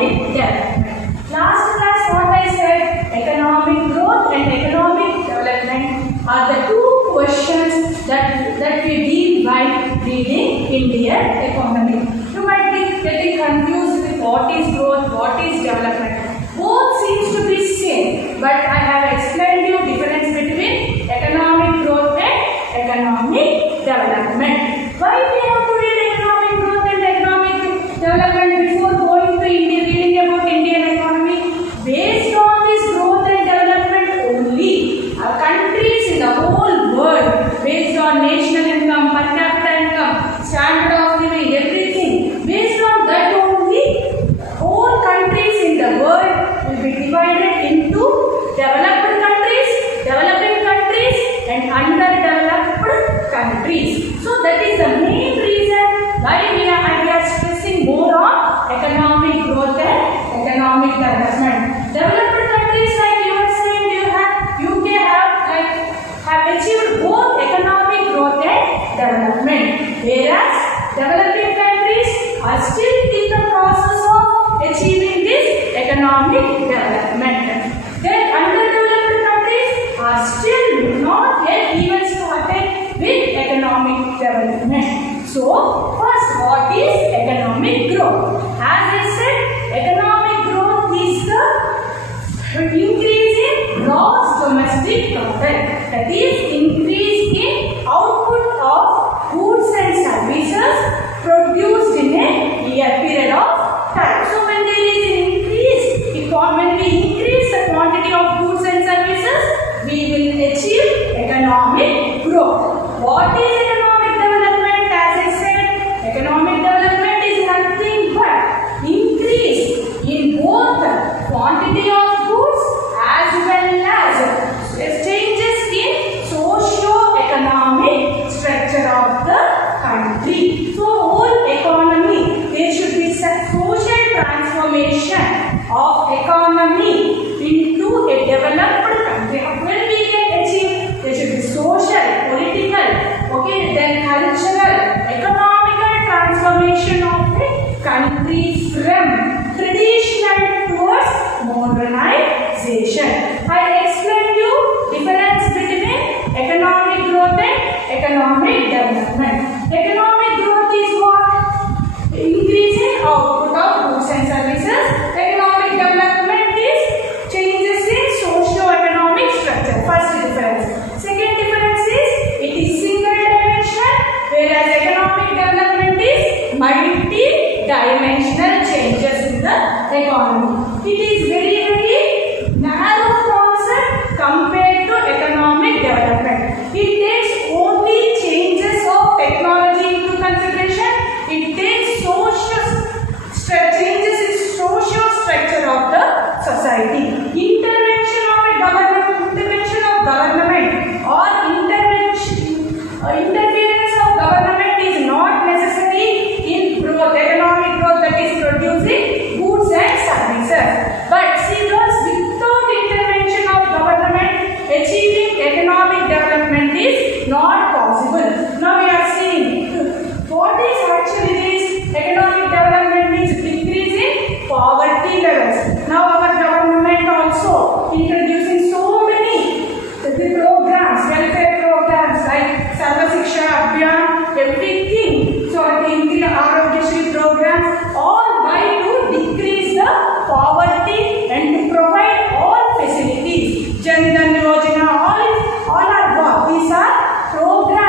economic development. Last class what I said, economic growth and economic development are the two questions that we deal by reading Indian economy. You might be getting confused with what is growth, what is development. Both seems to be same, but I have explained you difference between economic growth and economic development. Why we have to read economic growth and economic development before going to India, reading about Indian economy? Based on this growth and development only, countries in the whole world, based on national income, per capita income, standard of living, everything, based on that only, whole countries in the world will be divided into developed countries, developing countries, and underdeveloped countries. So that is the main reason why we are stressing more on economic growth and economic development. Developed countries like USA and UK have achieved both economic growth and development, whereas developing countries are still in the process of achieving this economic development. Then underdeveloped countries are still not yet even started with economic development. So first, what is economic growth? As I said, economic growth is the increase in gross domestic product, that is increase in output of goods and services produced in a year period of time. So when there is an increase, when we increase the quantity of goods and services, we will achieve economic growth. What is economic development? As I said, economic development is nothing but increase in both the quantity of goods as well as changes in socio-economic structure of the country. So whole economy, there should be social transformation of economy into a developed country. When we can achieve, there should be social, political, then cultural, economical transformation of the country from traditional towards modernization. I explained you difference between economic growth and economic development. Economic growth is what? Increasing output of goods and services. Economic development is changes in socio-economic structure. First difference. Second difference is it is single dimensional, whereas economic development is multi-dimensional changes in the economy. It is very narrow concept compared to economic development. It takes only changes of technology into consideration. It takes changes in social structure of the society. Intervention of government or interference of government is not necessary in growth, economic growth, that is producing goods and services. But see girls, without intervention of government, achieving economic development is not possible. Now we are seeing what is actually this economic development means decrease in poverty levels. Now our government also introducing so many programs, welfare programs like Sarva Shiksha Abhiyan, everything. So the Arogyasri programs, all by to decrease the poverty and to provide all facilities. Jan Dhan Yojana, all are what? These are programs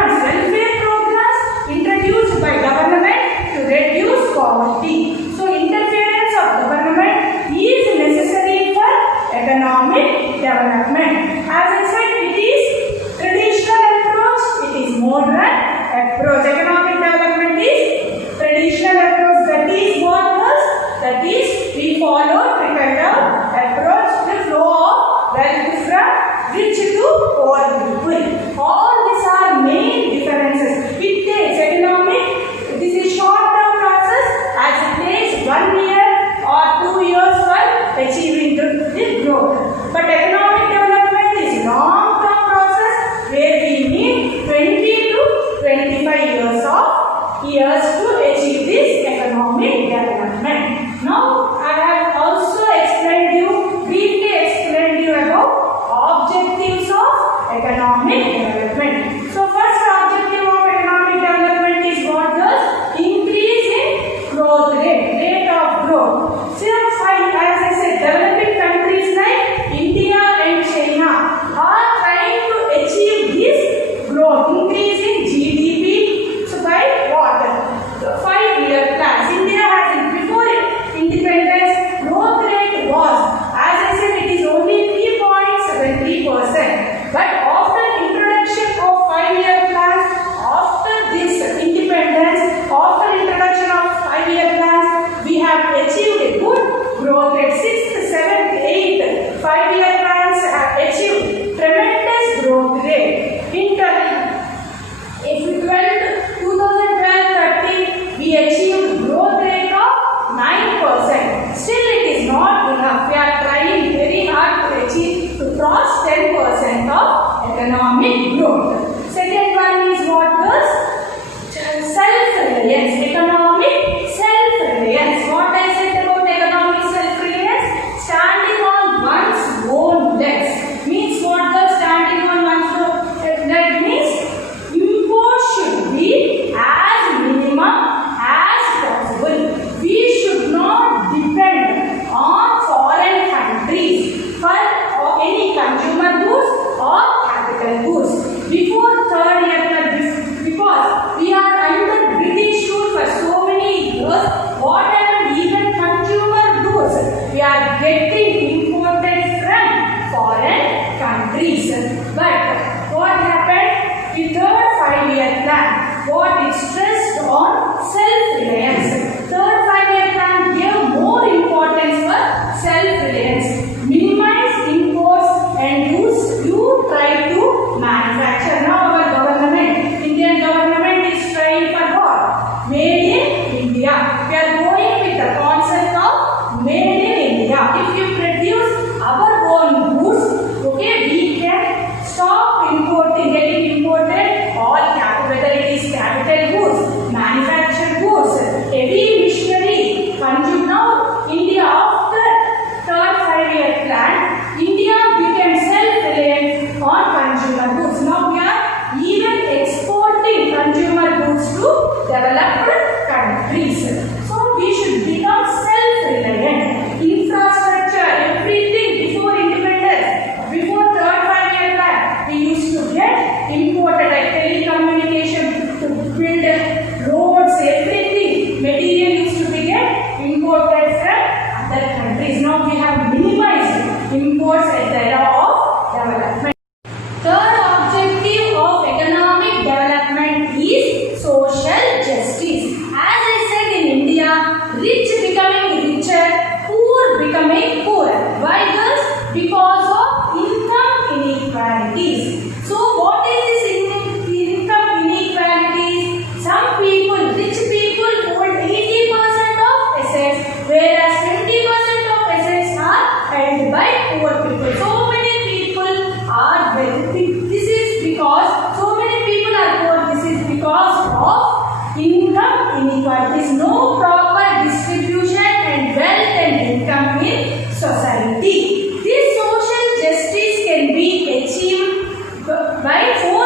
economic growth. Second one is what was self-reliance, economic self-reliance. What I said about economic self-reliance? Standing on one's own legs. Means what the standing on one's own leg means? Import should be as minimum as possible. We should not depend on foreign countries for any consumer goods or capital goods. Before third year, because we are under British rule for so many years, whatever even consumer goods we are getting imported from foreign countries. But what happened? The third 5-year plan, what it stressed on self-reliance. Third 5-year plan gave more importance for self-reliance. Minimize imports and you try to manufacture. Now our government, Indian government is trying for what? Made in India. We are going with the concept of made in India. If you produce our own goods, okay, we can stop getting imported all whether it is capital goods, manufactured goods, heavy machinery, consume. Now India after third 5-year plan, India became self-reliant on consumer goods. Now we are even exporting consumer goods to developed countries. So we should become self-reliant. Infrastructure, everything before independence, before third 5-year plan, we used to get imported like telecommunication to build roads, everything. Material used to be get imported from other countries. Now we have minimized imports at the era of development. Third objective of economic development is social justice. As I said, in India, rich becoming richer, poor becoming poorer. Why this? Because of income inequalities. So what is this income inequalities? Some people, rich people hold 80% of assets, whereas 20% of assets are held by poor people. So many people are wealthy. This is because so many people are poor. This is because of income inequalities. No proper distribution and wealth and income in society. This social justice can be achieved by four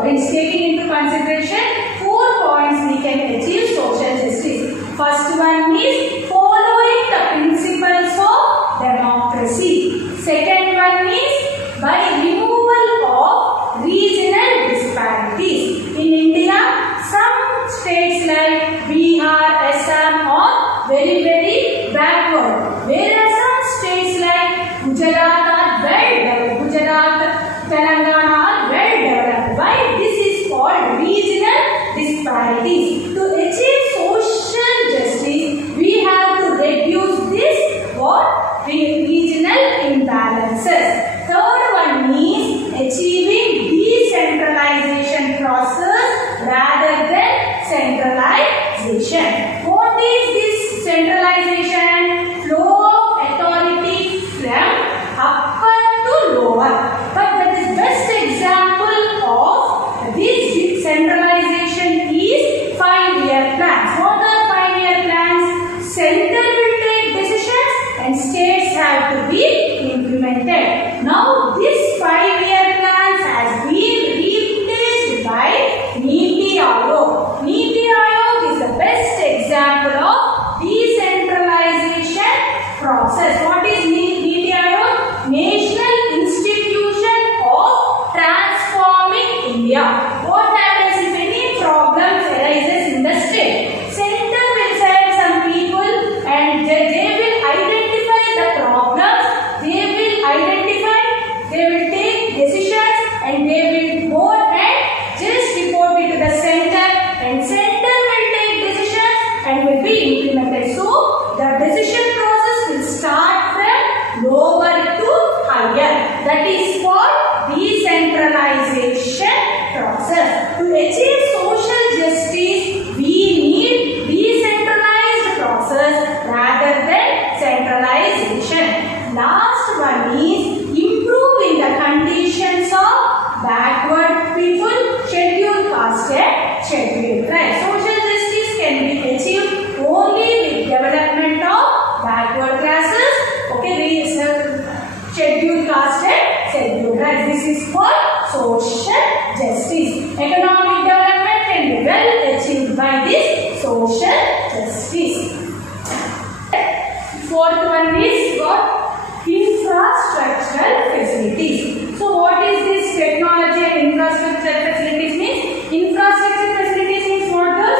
points. Taking into consideration 4 points, we can achieve social justice. First one is following the principles of democracy. Second one is by removal of regional disparities. In India, some states like Bihar, Assam are very backward, whereas some states like Gujarat are well developed. Gujarat, Telangana are well developed. Why? This is called regional disparities. To achieve social justice, we have to reduce this regional imbalances. Third one is achieving decentralization process rather than centralization. What is this centralization? Flow of authority from upper to lower. But that is best example of this centralization is 5-year plans. What are 5-year plans? Center will take decisions and states have to be implemented. Now this 5-year plans has been replaced by Niti Aayog. Niti Aayog is the best example of decentralization process. What is Niti Aayog? National Institution of Transforming India. What happens if any problems arises in the state? Center will select some people and they will identify the problems. They will take decisions and they will go and just report it to the center, and center will take decisions and will be implemented. So the decision process will start from lower to higher. That is called decentralization process. To achieve social justice, we need decentralized process rather than centralization. Last one is improving the conditions of is called social justice. Economic development can be well achieved by this social justice. Fourth one is what? Infrastructural facilities. So what is this technology and infrastructure facilities means? Infrastructure facilities means what? The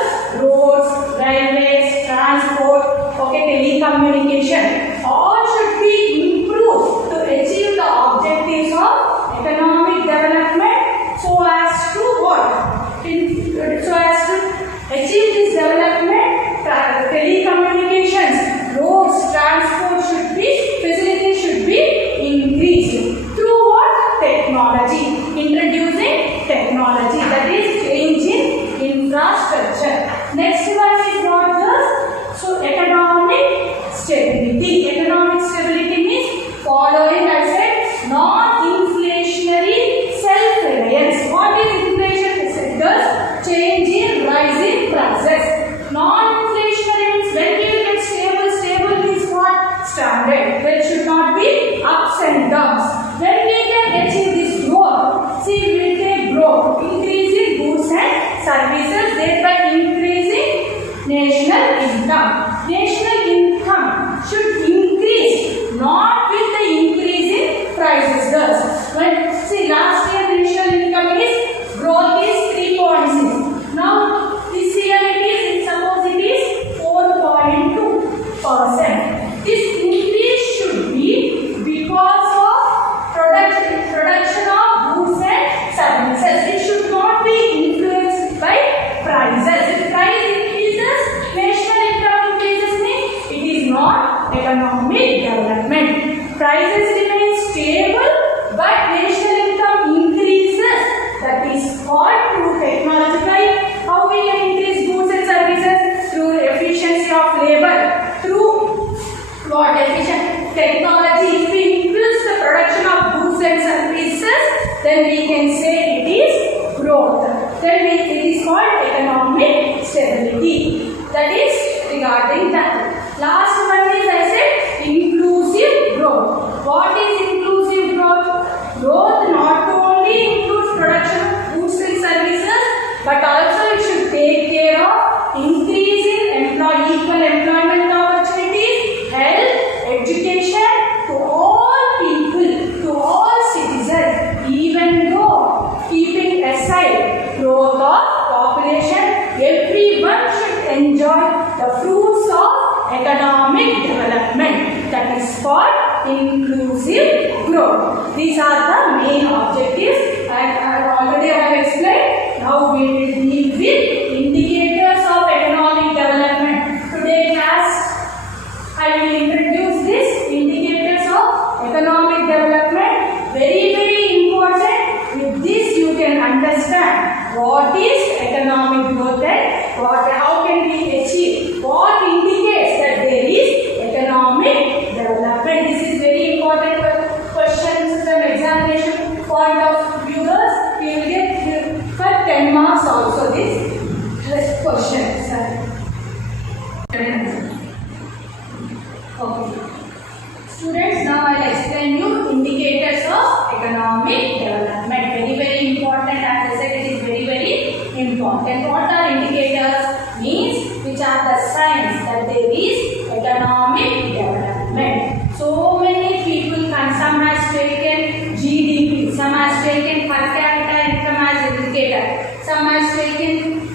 roads, railways, transport, okay, telecommunication, all should be improved to achieve the objectives of economic development so as to what? So as to achieve this development, telecommunications, roads, transport should be, facilities should be increased through what? Technology. Introducing technology, that is change in infrastructure. Next one is what? The so economic stability. Economic stability means following, I said, non-inflationary self-reliance. What is inflation? It does change in rising prices. Non-inflationary means when we get stable. Stable means what? Standard. There should not be ups and downs. When we can achieve this growth, see, we take growth, increasing goods and services, thereby increasing national income. National income should increase, not with the increase in prices. Thus, when see last year national income is growth is 3.6. Now this year it is, suppose it is 4.2%. This increase should be because of production of goods and services. It should not be influenced by prices. If price increases, national income increases means it is not economic development. Prices remain stable, but national income increases. That is called through technology. How we can increase goods and services? Through efficiency of labor, through what? Efficient technology. If we increase the production of goods and services, then we can say it is growth. Then it is called economic stability. That is regarding that. Last one is, I said, inclusive growth. What is inclusive growth? Growth not only includes production of goods and services, but also it should take care of increasing equal employment opportunities, health, education to all people, to all citizens. Even though keeping aside growth of population, everyone should enjoy the fruits of economic development. That is called inclusive growth. These are the main objectives, and already I have explained. Now we will deal with indicators of economic development. Today class, I will introduce this indicators of economic development. Very, very important. With this you can understand what is economic growth and how can we achieve, what indicates that there is economic development. This is very important questions from examination point of view. We will get for 10 marks also this question. Okay. Students, now I will explain you indicators of economic development. Very, very important. As I said, it is very, very important. What are indicators? Means which are the signs that there is economic development. So many people some has taken GDP, some has taken per capita income as indicator, some has taken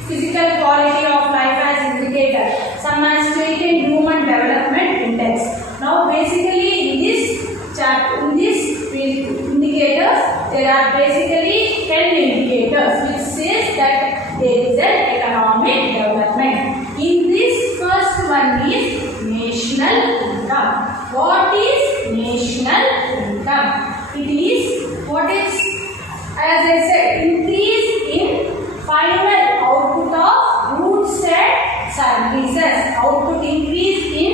physical quality of life as indicator, some has taken human development index. Now basically in this chart, in this indicators, there are basically 10 indicators which says that there is an economic development. In this first one is national income. What is national income? It is what is, as I said, increase in final output of goods and services. Output increase in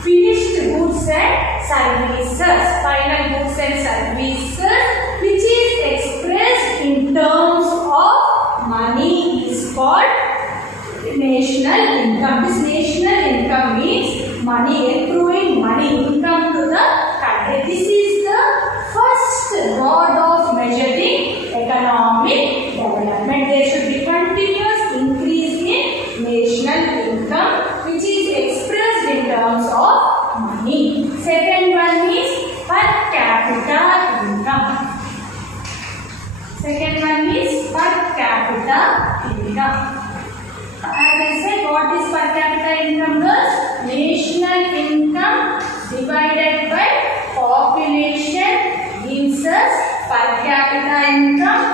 finished goods and services. Final goods and services which is expressed in terms of money is called national income. This national income means money, accruing money, income to the country. This is the first rod of measuring Second one is per capita income. As I said, what is per capita income? Girls? National income divided by population gives us per capita income,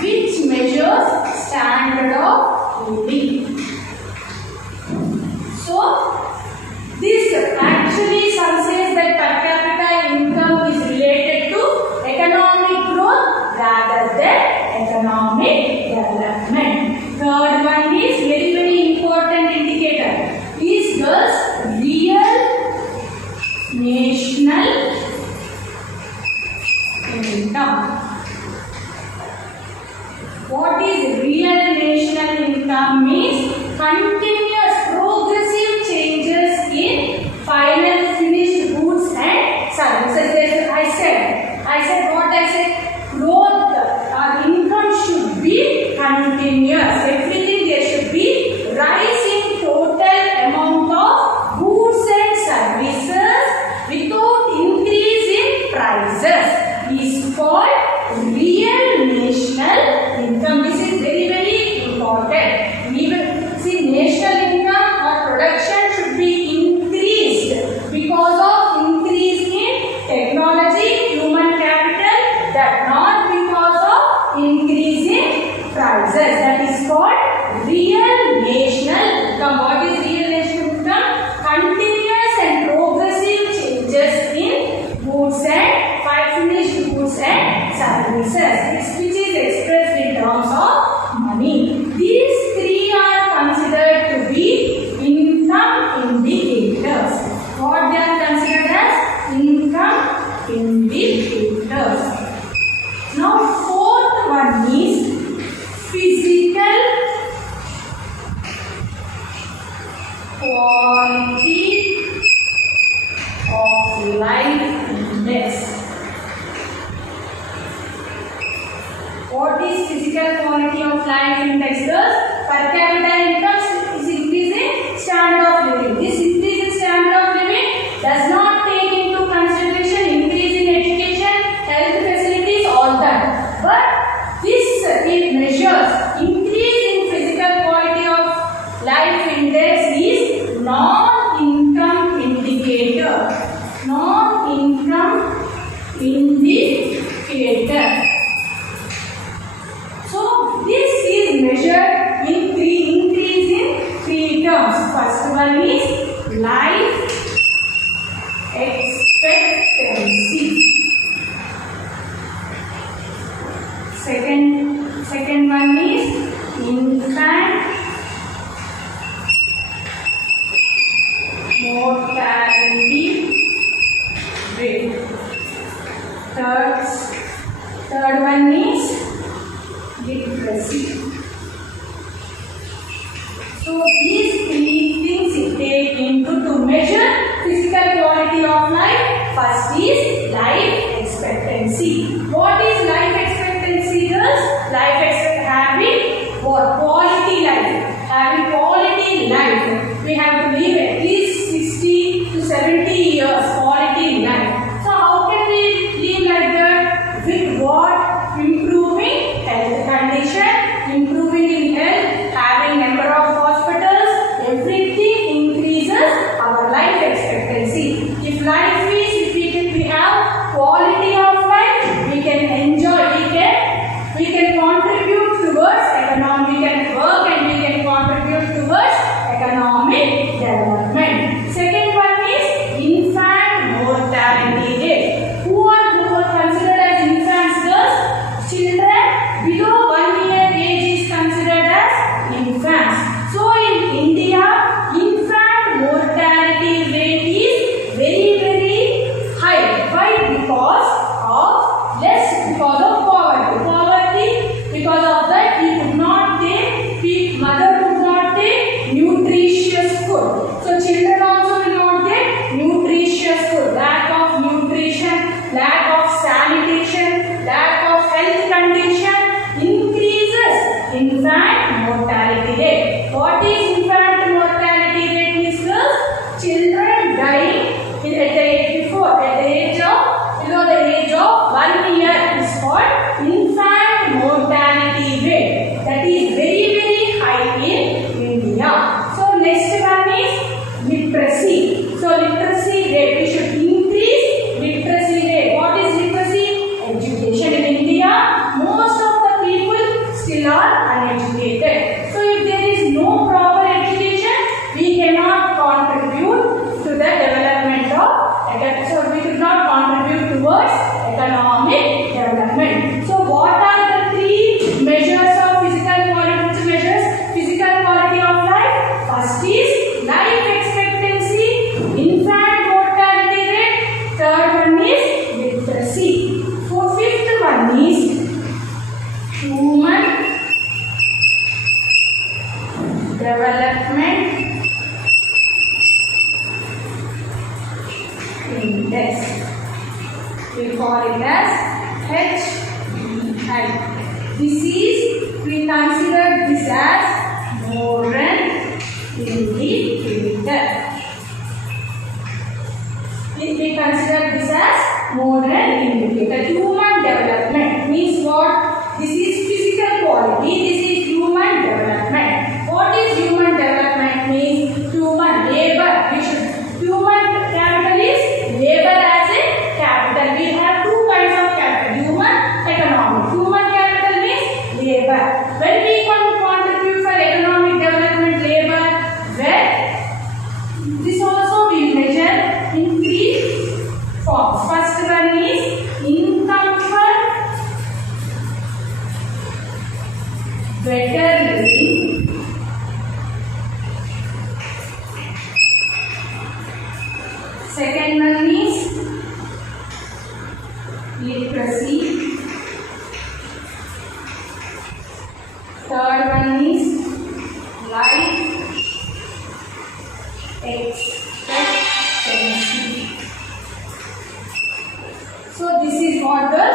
which measures standard of living. So, this actually some says that per capita income is related to economic growth rather than economic development. Third one is very important indicator. Is girls real national income. What is real national income means? Continuous progressive changes in final finished goods and services. I said what I said? Growth or income should be continuous. Everything there should be rise in total amount of goods and services without increase in prices is called real national income. This is very important. Even see, national income or production should be increased because of increase in technology, human capital, that not because of increase in prices. That is called real national income. What is real national income? Continuous and progressive changes in goods and finished goods and services, which is expressed in terms of money. These three are considered to be income indicators. What they are considered as income indicators. Now, fourth one is physical quality of life index. What is physical quality of life index? Per capita income is increasing standard of living. This increase in standard of living does not take into consideration increase in education, health facilities, all that. But this it measures increase in physical quality of life index is non-income indicator. Non-income indicator. So this is measured in increase in three terms. First one is life expectancy. Second one is infant mortality rate. Third one is literacy. So these three things it take into to measure physical quality of life. First is life expectancy. What is life expectancy, girls? Life expectancy having what? Quality life. Having quality life. We have to live at least 60 to 70 years quality life. So how can we live like that? With what? Improving health condition, improving in health, having number of hospitals, everything increases our life expectancy. If life is, if we have quality of life, we can enjoy, we can contribute towards economy, we can work and we can contribute human development index. We call it as HDI. This is, we consider this as modern indicator. We consider this as modern indicator. Human development means what? This is physical quality. This is human development. What is human development? Means human labor. Human capital is labor as a capital. We have two kinds of capital: human, economic. Human capital means labor. When we contribute for economic development, labor, where this also we measure in three forms. First one is income for better living. Second one is literacy. Third one is life expectancy. So this is what the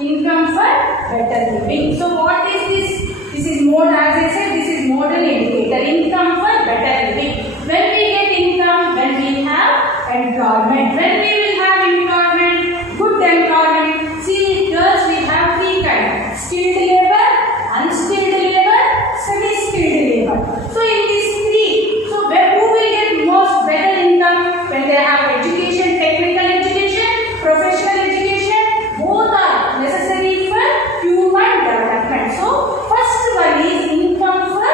income for better living. So what is this? This is mode, as I said, this is modal indicator. Income for better living. When we get income, when we have employment. When we will have employment, good employment. See, girls, we have three kinds: skilled labor, unskilled labor, semi-skilled labor. So in these three, so who will get most better income? When they have education, technical education, professional education, both are necessary for human development. So first one is income for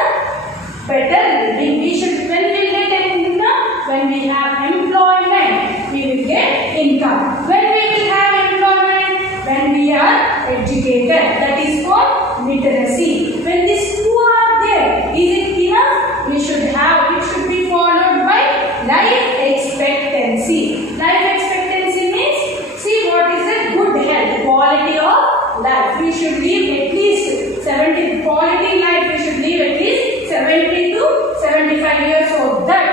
better living. We should, when we get income, when we have employment, we will get income. When we will have employment, when we are educated, that is called literacy. When these two are there, is it enough? We should have, it should be followed by life expectancy. Life expectancy means, see, what is a good health, quality of life. We should live at least 70, quality life, we should live at least 70 to 75 years old. That,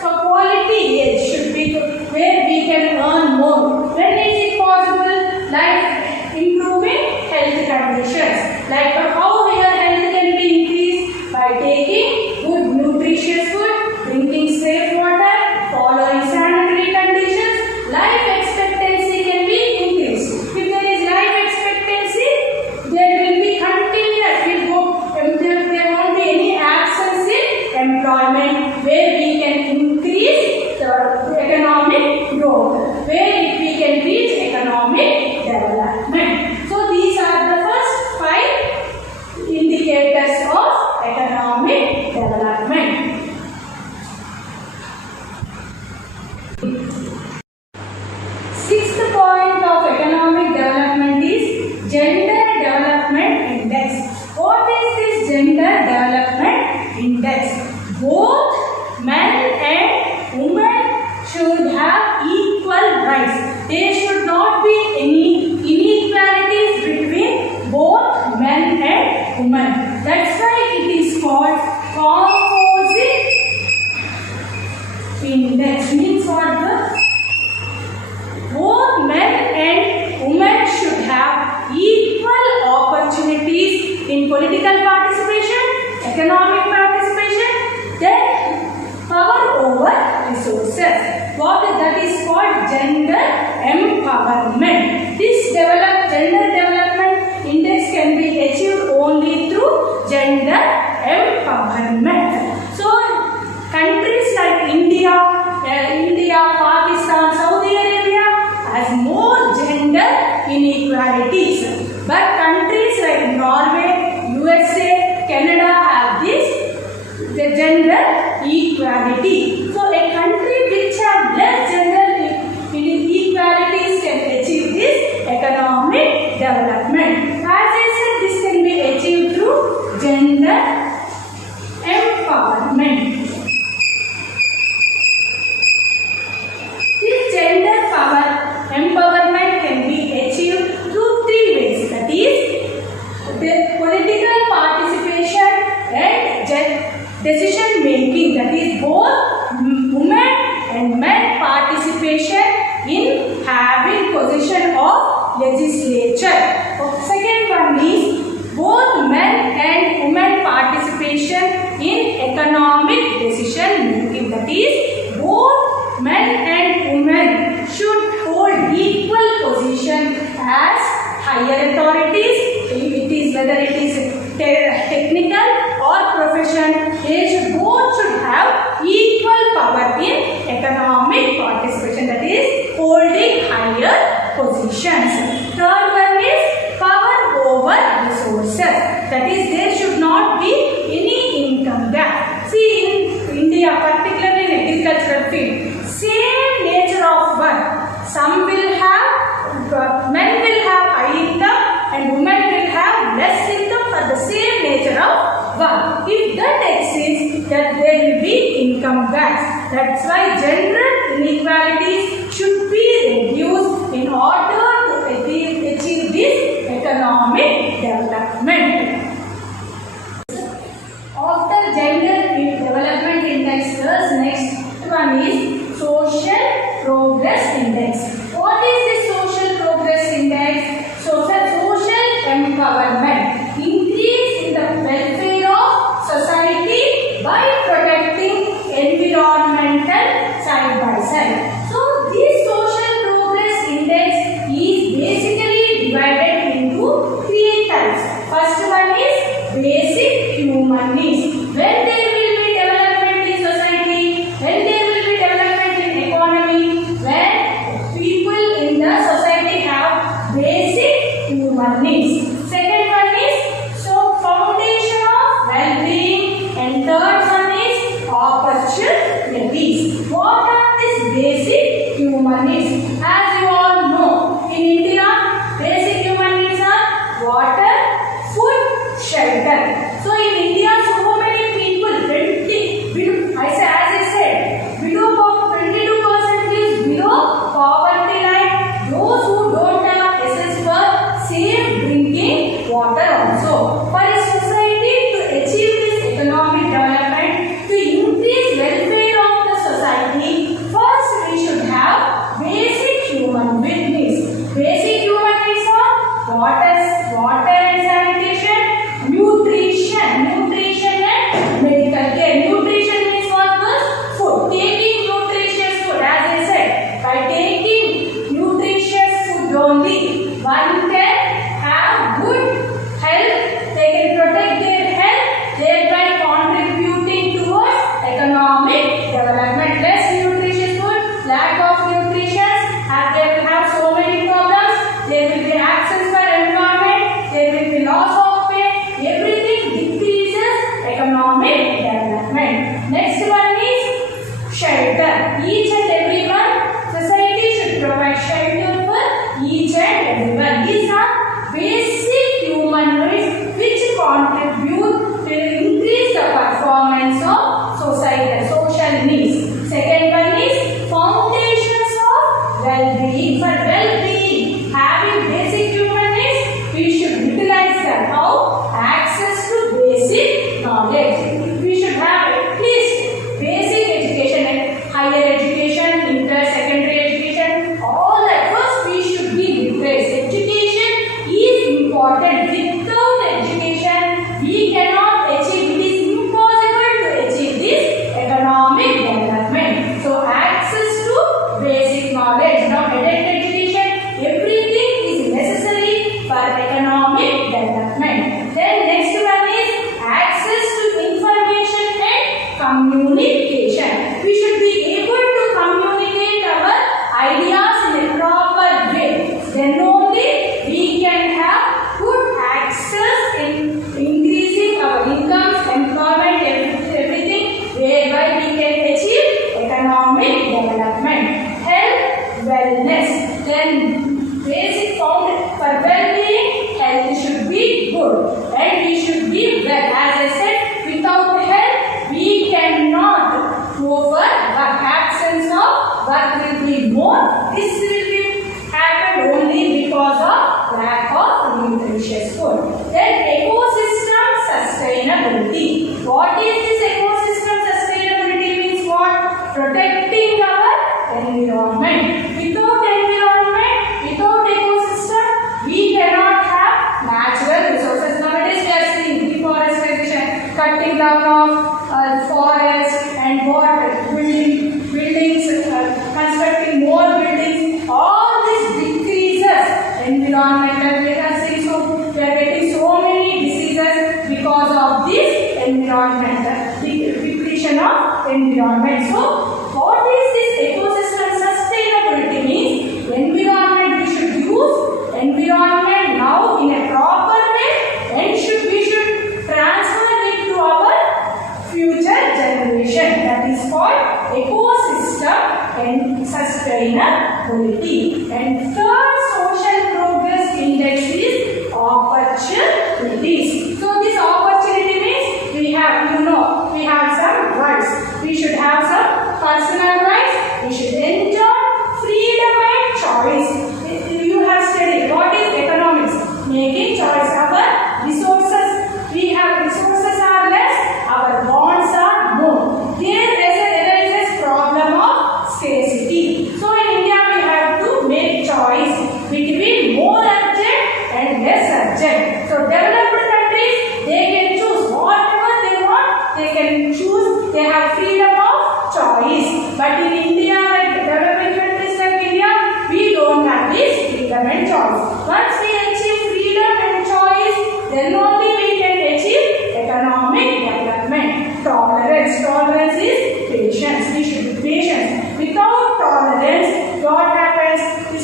so quality age should be where we can earn more. When is it possible? Like improving health conditions. Like how your health can be increased? By taking good nutritious food, drinking safe water, following sanitary conditions. Life expectancy can be increased. If there is life expectancy, there will be continuous. There won't be any absence in employment, where we can increase the economic growth, where we can reach economic development. So these are the first 5 indicators of economic development. Sixth point of economic development is gender development index. What is this gender development index? Both men and women should have equal rights. There should not be any inequalities between both men and women. That's why it is called composite index. Means what? Both men and women should have equal opportunities in political participation, economic participation, then power over resources. That is called gender empowerment. This gender development index can be achieved only through gender empowerment. So countries like India, Pakistan, Saudi Arabia has more gender inequalities. But countries like Norway, USA, Canada have the gender equality. So a country which has less gender inequalities can achieve this economic development. As I said, this can be achieved through gender empowerment. This gender empowerment can be achieved legislature. Second one is both men and women participation in economic decision making. That is, both men and women should hold equal position as higher authorities. It is whether it is technical or profession, both should have equal power in economic participation. That is, holding higher positions. Third one is power over resources. That is, there should not be any income gap. See, in India, particularly in agricultural field, same nature of work. Some will have, men will have high income and women will have less income for the same nature of work. If that exists, then there will be income gaps. That's why gender inequalities should be reduced in order to achieve this economic development. After gender development indexes, next one is social progress index. What is this social progress index? Social empowerment, increase in the welfare of society by protecting environmental side by side. So this social progress index is basically divided into three types. First one is basic human needs. When there will be development in society, when there will be development in economy, when people in the society have basic human needs. Second one is foundation of well-being, and third one is opportunities. What are these basic human needs? As you all know, in India, basic human needs are water, food, shelter. So in India, so many people, as I said, below 22% is below poverty line. Those who don't have access for safe drinking water also. For a society to achieve this economic development, to increase welfare of the society, first we should have basic human needs. Basic human needs are water and sanitation, nutrition and medical care. Nutrition means what was? Food. Taking nutritious food, as I said, by taking nutritious food only, one can have good health, they can protect their health, thereby contributing towards economic development. Less nutritious food, lack of nutrition, they will have so many problems. There will be access for environment, there will be loss of pay, everything decreases economic development. Next one is shelter. Each and everyone, society should provide shelter for each and everyone. These are basic human needs which contribute to increase the performance of society, social needs. Second one is foundations of well-being. For well-being, having basic human needs, we should utilize them. How? Access to basic knowledge. We should have at least basic education and higher education, inter-secondary education, all that. First, we should be literate. Education is important. Without education, we cannot achieve. It is impossible to achieve this economic development. So, access to basic knowledge. Now, adult education, everything is necessary for economic development. Then, next one is access to information and communication. We should be able to communicate our ideas in a proper way. Then only we can have good access in increasing our incomes, employment, everything, whereby we can achieve economic development. Health, wellness. Then basic found for well-being, health should be good and we should be well. As I said, without health, we cannot go for work. Absence of work will be more. This will be happen only because of lack of nutritious food. Then ecosystem sustainability. What is this ecosystem sustainability? Means what? Protecting our environment. Without environment, without ecosystem, we are seeing we are getting so many diseases because of this environment, depletion of environment. So what is this ecosystem sustainability means? Environment, we should use environment now in a proper way, and we should transfer it to our future generation. That is called ecosystem and sustainability. And third social progress index is opportunities. So this opportunity means we have, we have some rights. We should have some personal rights. We should enjoy freedom and choice. You have studied what is economics, making choice. Our resources, we have resources are less, our bonds are more. There is a problem of scarcity. So in India we have to make choice between more urgent and less urgent. So developed countries, they can choose whatever they want. They can choose. They have freedom of choice. But in India, like developing countries like India, we don't have this freedom and choice. Once we achieve freedom and choice, then only we can achieve economic development. Tolerance is patience. We should be patient. Without tolerance, what happens is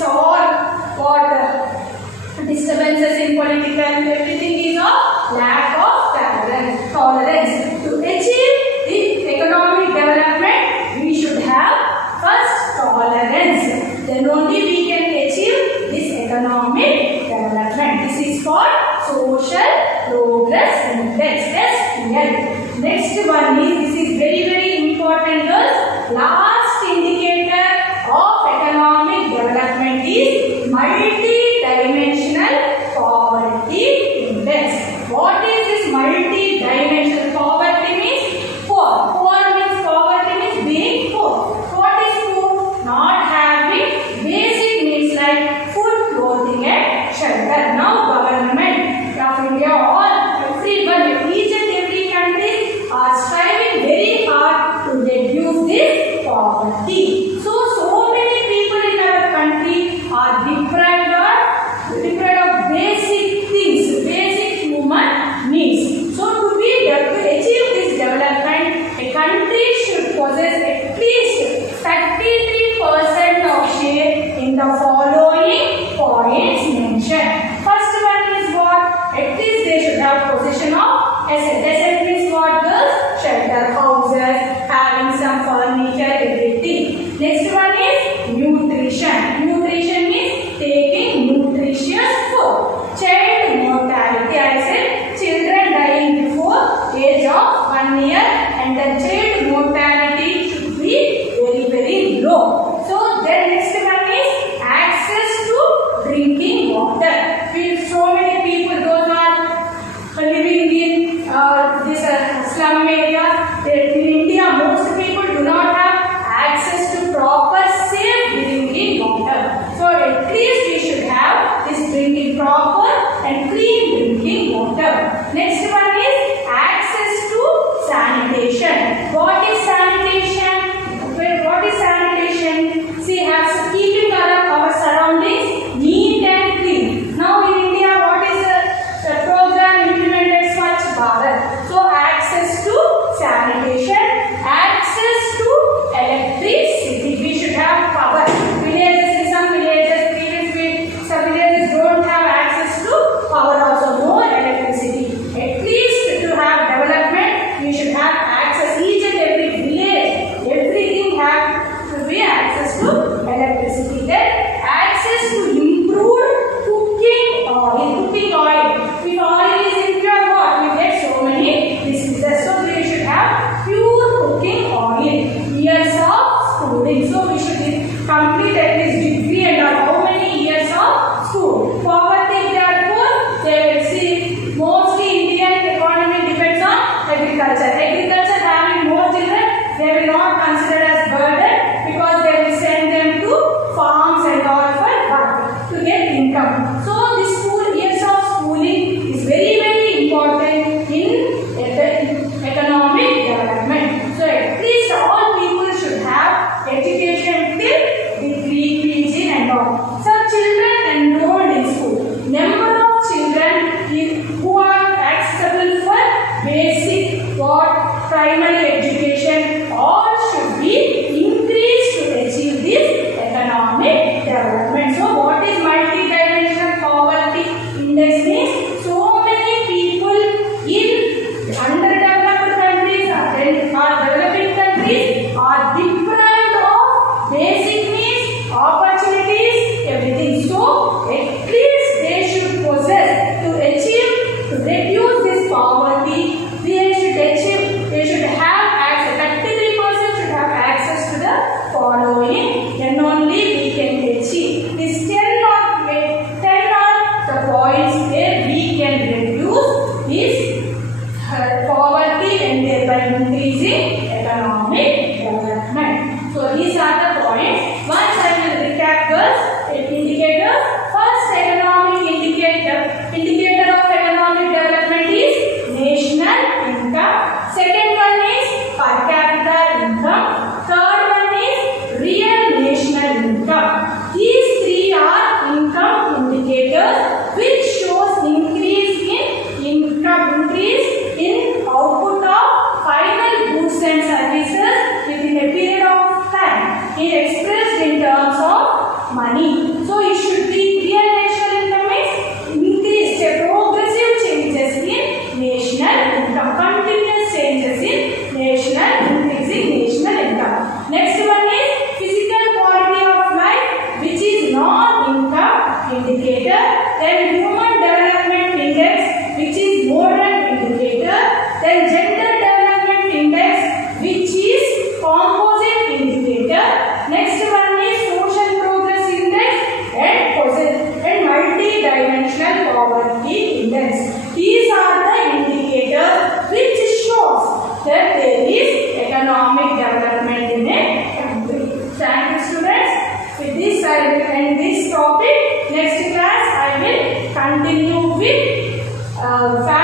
disturbances in political, everything is of lack of tolerance. To achieve the economic development, we should have first tolerance. Then only we can achieve this economic development. This is called social progress index. SPI. Next one is, this is very important. Last indicator of economic development is multi-dimensional poverty index. What is this multi-dimensional poverty means? Poor. Poor means poverty means being poor. What is poor? Not having basic needs like food, clothing and shelter. Now government of India, everyone, each and every country are striving very hard to reduce this poverty. So many people in our country are deprived of basic things, basic human needs. So to achieve this development, a country should possess at least 33% of share in the following points mentioned. First one is what? At least they should have possession of asset. Asset means what, girls? Shelter, houses, having some furniture, everything. Next one is nutrition. Nutrition means taking nutritious food. Child mortality, I said children dying before age of 1 year, and the child mortality should be very low. So then next one is access to drinking water. So many people, those are living in this slum area. In India, most people do not have access to proper safe drinking water. So at least we should have this drinking proper and clean drinking water. Next one is access to sanitation. What is sanitation? What is sanitation? See, as keeping our surroundings neat and clean. Now in India, what is the program implemented? Swachh Bharat. So access to sanitation, access to electricity. We should have power. Villages, in some villages don't have access to power, also no electricity. At least with